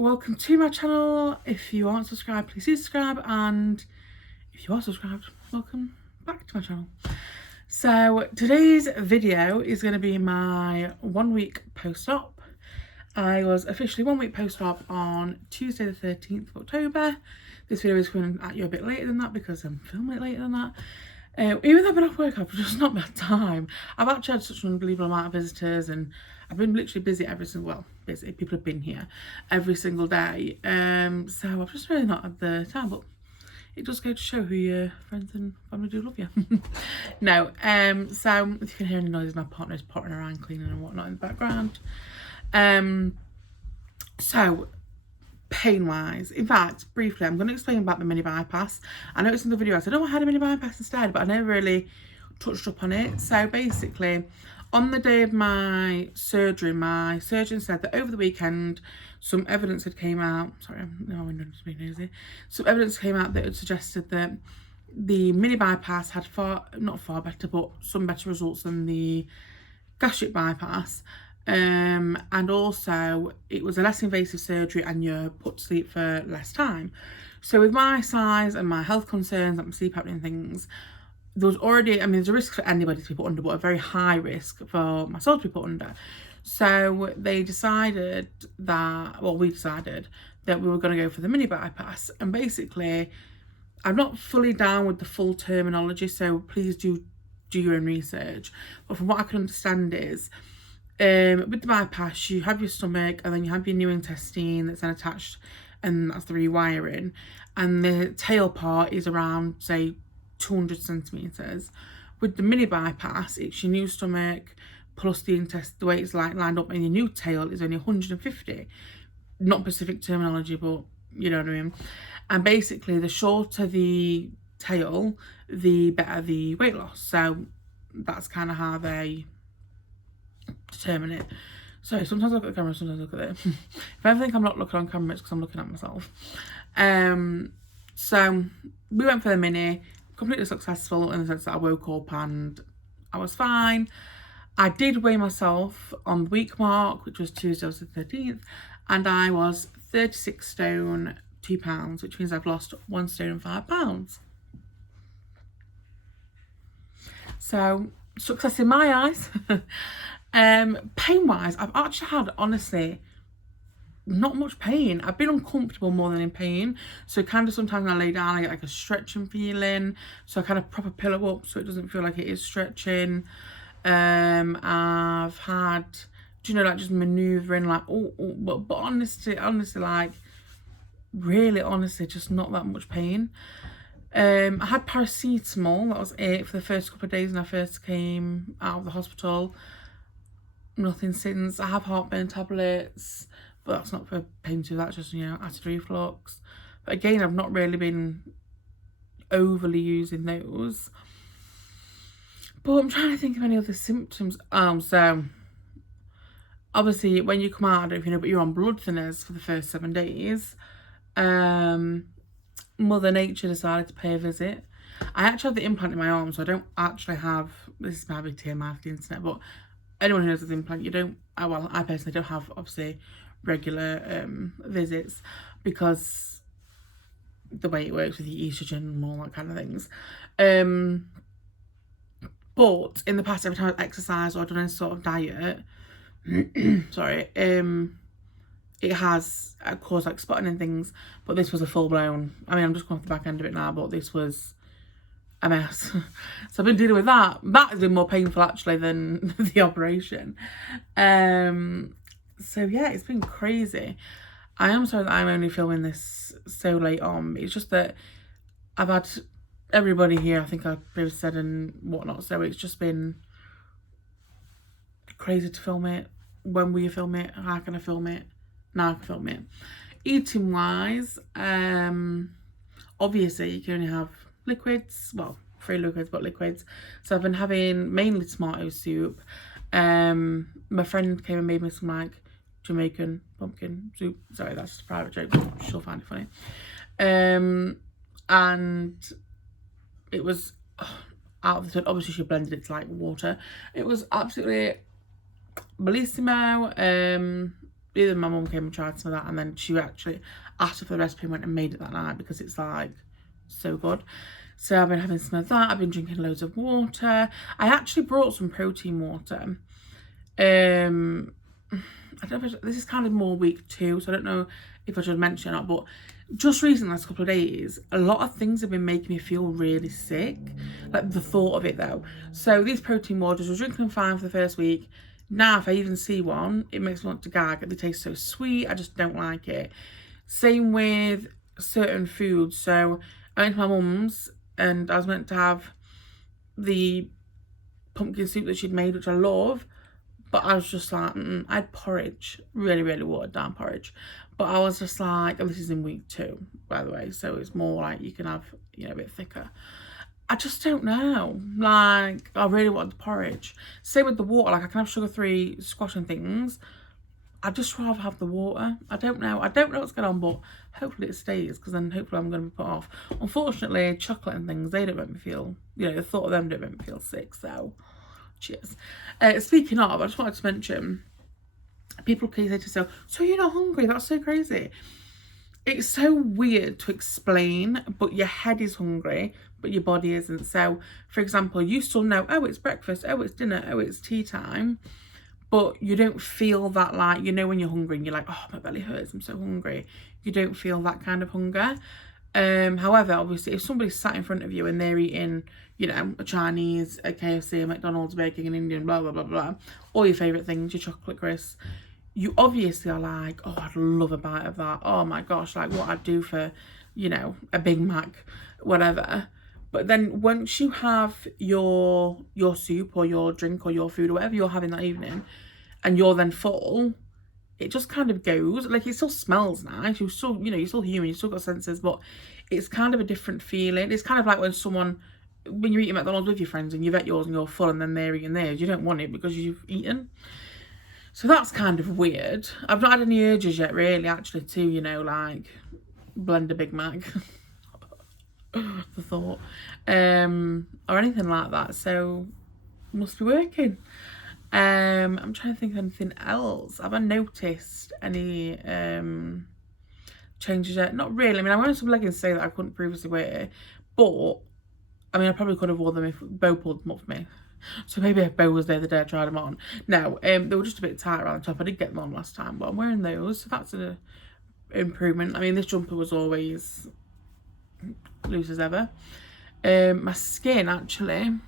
welcome to my channel. If you aren't subscribed, please do subscribe, and if you are subscribed, welcome back to my channel. So today's video is going to be my 1 week post-op. I was officially 1 week post-op on Tuesday the 13th of October. This video is coming at you a bit later than that because I'm filming it later than that. Even though I've been off work, I've just not had time. I've actually had such an unbelievable amount of visitors, and I've been literally busy every single, well, busy, people have been here every single day. So I've just really not had the time, but it does go to show who your friends and family do love you. No, so if you can hear any noises, my partner is pottering around cleaning and whatnot in the background. So pain wise, in fact, briefly, I'm going to explain about the mini bypass. I noticed in the video I said, oh, I had a mini bypass instead, but I never really touched up on it. So basically, on the day of my surgery, my surgeon said that over the weekend some evidence had came out. Sorry, no window to be nosy. Some evidence came out that had suggested that the mini bypass had not far better, but some better results than the gastric bypass. And also it was a less invasive surgery and you're put to sleep for less time. So with my size and my health concerns, like my sleep apnea and things, there was already, I mean, there's a risk for anybody to be put under, but a very high risk for myself to be put under. So they decided that, well, we decided that we were going to go for the mini bypass. And basically, I'm not fully down with the full terminology, so please do your own research. But from what I can understand is, with the bypass, you have your stomach and then you have your new intestine that's then attached, and that's the rewiring. And the tail part is around, say, 200 centimetres. With the mini bypass, it's your new stomach plus the intestine, the way it's like lined up, and your new tail is only 150. Not specific terminology, but you know what I mean. And basically, the shorter the tail, the better the weight loss. So that's kind of how they determine it. So sometimes I look at the camera, sometimes I look at it. If I think I'm not looking on camera, it's because I'm looking at myself. So we went for the mini, completely successful in the sense that I woke up and I was fine. I did weigh myself on the week mark, which was Tuesday the 13th, and I was 36 stone 2 pounds, which means I've lost 1 stone and 5 pounds. So success in my eyes. Pain wise, I've actually had, honestly, not much pain. I've been uncomfortable more than in pain. So kind of sometimes when I lay down, I get like a stretching feeling. So I kind of proper pillow up so it doesn't feel like it is stretching. I've had, do you know, like just maneuvering, like, but honestly, like, really, honestly, just not that much pain. I had paracetamol, that was it, for the first couple of days when I first came out of the hospital. Nothing since. I have heartburn tablets, but that's not for pain too, that's just, you know, acid reflux. But again, I've not really been overly using those. But I'm trying to think of any other symptoms. So obviously when you come out, I don't know if you know, but you're on blood thinners for the first 7 days. Mother Nature decided to pay a visit. I actually have the implant in my arm, so I don't actually have, this is my big TMI for the internet, but anyone who knows the implant, you don't, well, I personally don't have, obviously, regular visits because the way it works with the estrogen and all that kind of things. But in the past, every time I've exercised or done any sort of diet, sorry, it has caused like spotting and things, but this was a full-blown, I mean, I'm just going off the back end of it now, but this was a mess. So I've been dealing with that. That has been more painful actually than the operation. So yeah, it's been crazy. I am sorry that I'm only filming this so late on. It's just that I've had everybody here, I think I previously said, and whatnot, so it's just been crazy to film it. When will you film it? How can I film it? Now I can film it. Eating wise, obviously you can only have liquids, well, 3 liquids, but liquids. So I've been having mainly tomato soup. My friend came and made me some like Jamaican pumpkin soup. Sorry, that's just a private joke, but she'll find it funny. And it was out of the, obviously she blended it to like water. It was absolutely bellissimo. either my mum came and tried some of that, and then she actually asked her for the recipe and went and made it that night because it's like so good. So I've been having some of that. I've been drinking loads of water. I actually brought some protein water. I don't know if this is kind of more week 2, so I don't know if I should mention it or not, but just recently, last couple of days, a lot of things have been making me feel really sick. Like the thought of it though. So these protein waters, I was drinking them fine for the first week. Now if I even see one, it makes me want to gag. They taste so sweet, I just don't like it. Same with certain foods. So I went to my mum's and I was meant to have the pumpkin soup that she'd made, which I love. But I was just like, I had porridge, really, really watered down porridge. But I was just like, oh, this is in week 2, by the way. So it's more like you can have, you know, a bit thicker. I just don't know. Like, I really wanted the porridge. Same with the water. Like, I can have sugar-free squash and things. I'd just rather have the water. I don't know. I don't know what's going on, but hopefully it stays, because then hopefully I'm going to be put off. Unfortunately, chocolate and things, they don't make me feel, you know, the thought of them don't make me feel sick, so cheers. Speaking of, I just wanted to mention, people can say to themselves, so you're not hungry? That's so crazy. It's so weird to explain, but your head is hungry, but your body isn't. So, for example, you still know, oh, it's breakfast, oh, it's dinner, oh, it's tea time, but you don't feel that, like, you know, when you're hungry and you're like, oh, my belly hurts, I'm so hungry. You don't feel that kind of hunger. However, obviously, if somebody's sat in front of you and they're eating, you know, a Chinese, a KFC, a McDonald's, Burger King, an Indian, blah, blah, blah, blah, all your favourite things, your chocolate crisps, you obviously are like, oh, I'd love a bite of that. Oh my gosh, like what I'd do for, you know, a Big Mac, whatever. But then once you have your soup or your drink or your food or whatever you're having that evening, and you're then full, it just kind of goes. Like, it still smells nice. You still, you know, you're still human, you still got senses, but it's kind of a different feeling. It's kind of like when you're eating McDonald's with your friends and you've ate yours and you're full and then they're eating theirs. You don't want it because you've eaten. So that's kind of weird. I've not had any urges yet, really, actually, to, you know, like, blend a Big Mac. The thought. Or anything like that. So, must be working. I'm trying to think of anything else. Have I noticed any changes yet? Not really. I mean, I'm wearing some leggings today that I couldn't previously wear, but I mean, I probably could have worn them if Bo pulled them up for me. So maybe if Bo was there the day I tried them on. No, they were just a bit tight around the top. I did get them on last time, but I'm wearing those, so that's an improvement. I mean, this jumper was always loose as ever. My skin, actually.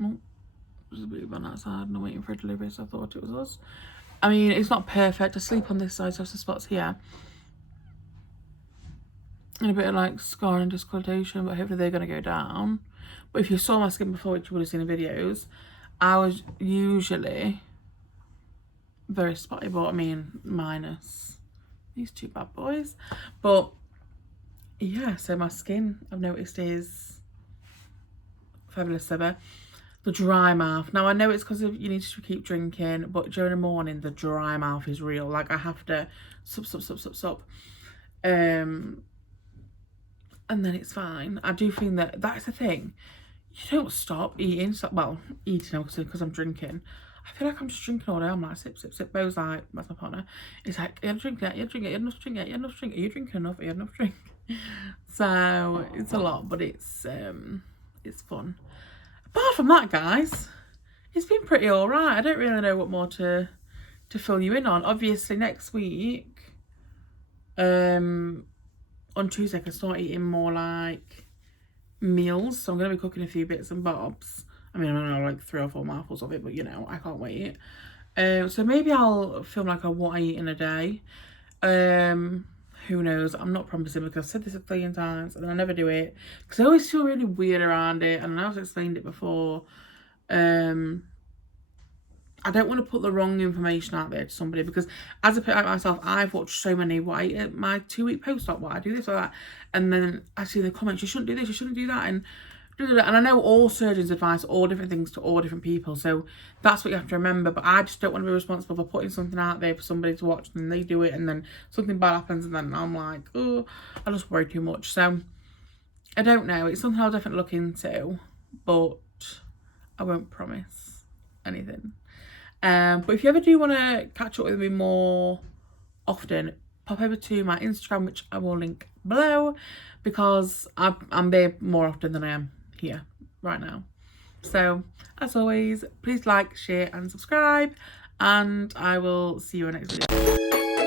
Oh, there's a bit of outside and I'm waiting for a delivery, so I thought it was us. I mean, it's not perfect. I sleep on this side, so I have some spots here. And a bit of like scar and discoloration, but hopefully they're going to go down. But if you saw my skin before, which you would have seen in videos, I was usually very spotty, but I mean, minus these 2 bad boys. But yeah, so my skin, I've noticed, is fabulous ever. The dry mouth. Now, I know it's because you need to keep drinking, but during the morning, the dry mouth is real. Like, I have to sup. And then it's fine. I do think that's the thing. You don't stop eating. Well, eating because I'm drinking. I feel like I'm just drinking all day. I'm like, sip. Bo's like, that's my partner. It's like, you drink it, you drink it, you enough drink it, you enough drink it. Are you drinking enough? Are you enough drink? So it's a lot, but it's fun. Apart from that, guys, it's been pretty alright. I don't really know what more to fill you in on. Obviously, next week, on Tuesday, I can start eating more like meals. So I'm going to be cooking a few bits and bobs. I mean, I'm going to like 3 or 4 mouthfuls of it, but you know, I can't wait. So maybe I'll film like what I eat in a day. Who knows? I'm not promising, because I've said this a million times and I never do it. Because I always feel really weird around it. And I know I've explained it before. I don't want to put the wrong information out there to somebody, because as I put it out myself, I've watched so many my 2-week post-op, I do this or that, and then I see in the comments, you shouldn't do this, you shouldn't do that, and I know all surgeons advise all different things to all different people, so that's what you have to remember. But I just don't want to be responsible for putting something out there for somebody to watch, and they do it, and then something bad happens, and then I'm like, oh, I just worry too much. So I don't know. It's something I'll definitely look into, but I won't promise anything. But if you ever do want to catch up with me more often, pop over to my Instagram, which I will link below, because I'm there more often than I am here right now. So as always, please like, share and subscribe, and I will see you in the next video.